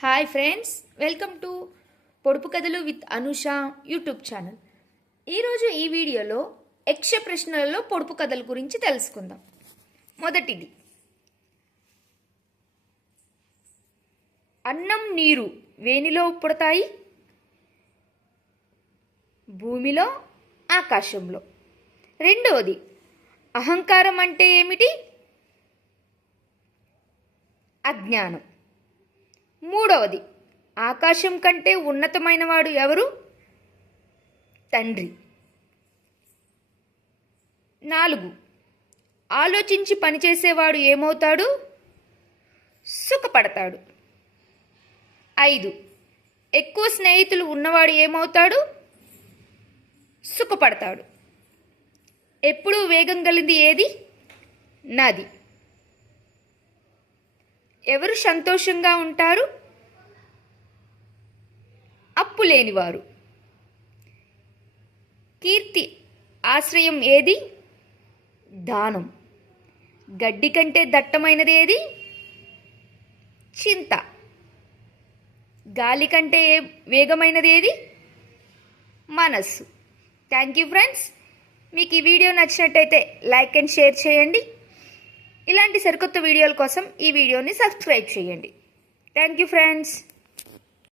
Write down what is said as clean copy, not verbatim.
Hi friends, welcome to పొడుపు కథలు with Anusha YouTube channel. ఈరోజు ఈ వీడియోలో యక్ష ప్రశ్నలలో పొడుపు కథల గురించి తెలుసుకుందాం. మొదటిది, అన్నం నీరు వేనిలో పుడతాయి, భూమిలో ఆకాశంలో. రెండవది, అహంకారం అంటే ఏమిటి? అజ్ఞానం. మూడవది, ఆకాశం కంటే ఉన్నతమైన వాడు ఎవరు? తండ్రి. 4, ఆలోచించి పనిచేసేవాడు ఏమవుతాడు? సుఖపడతాడు. 5, ఎక్కువ స్నేహితులు ఉన్నవాడు ఏమవుతాడు? సుఖపడతాడు. ఎప్పుడూ వేగం కలిగింది ఏది? నది. ఎవరు సంతోషంగా ఉంటారు? అప్పు లేనివారు. కీర్తి ఆశ్రయం ఏది? దానం. గడ్డి కంటే దట్టమైనది ఏది? చింత. గాలి కంటే వేగమైనది ఏది? మనస్సు. Thank you friends. మీకు ఈ వీడియో నచ్చినట్టయితే లైక్ అండ్ షేర్ చేయండి. ఇలాంటి సరికొత్త వీడియోల కోసం ఈ వీడియోని సబ్స్క్రైబ్ చేయండి. Thank you friends.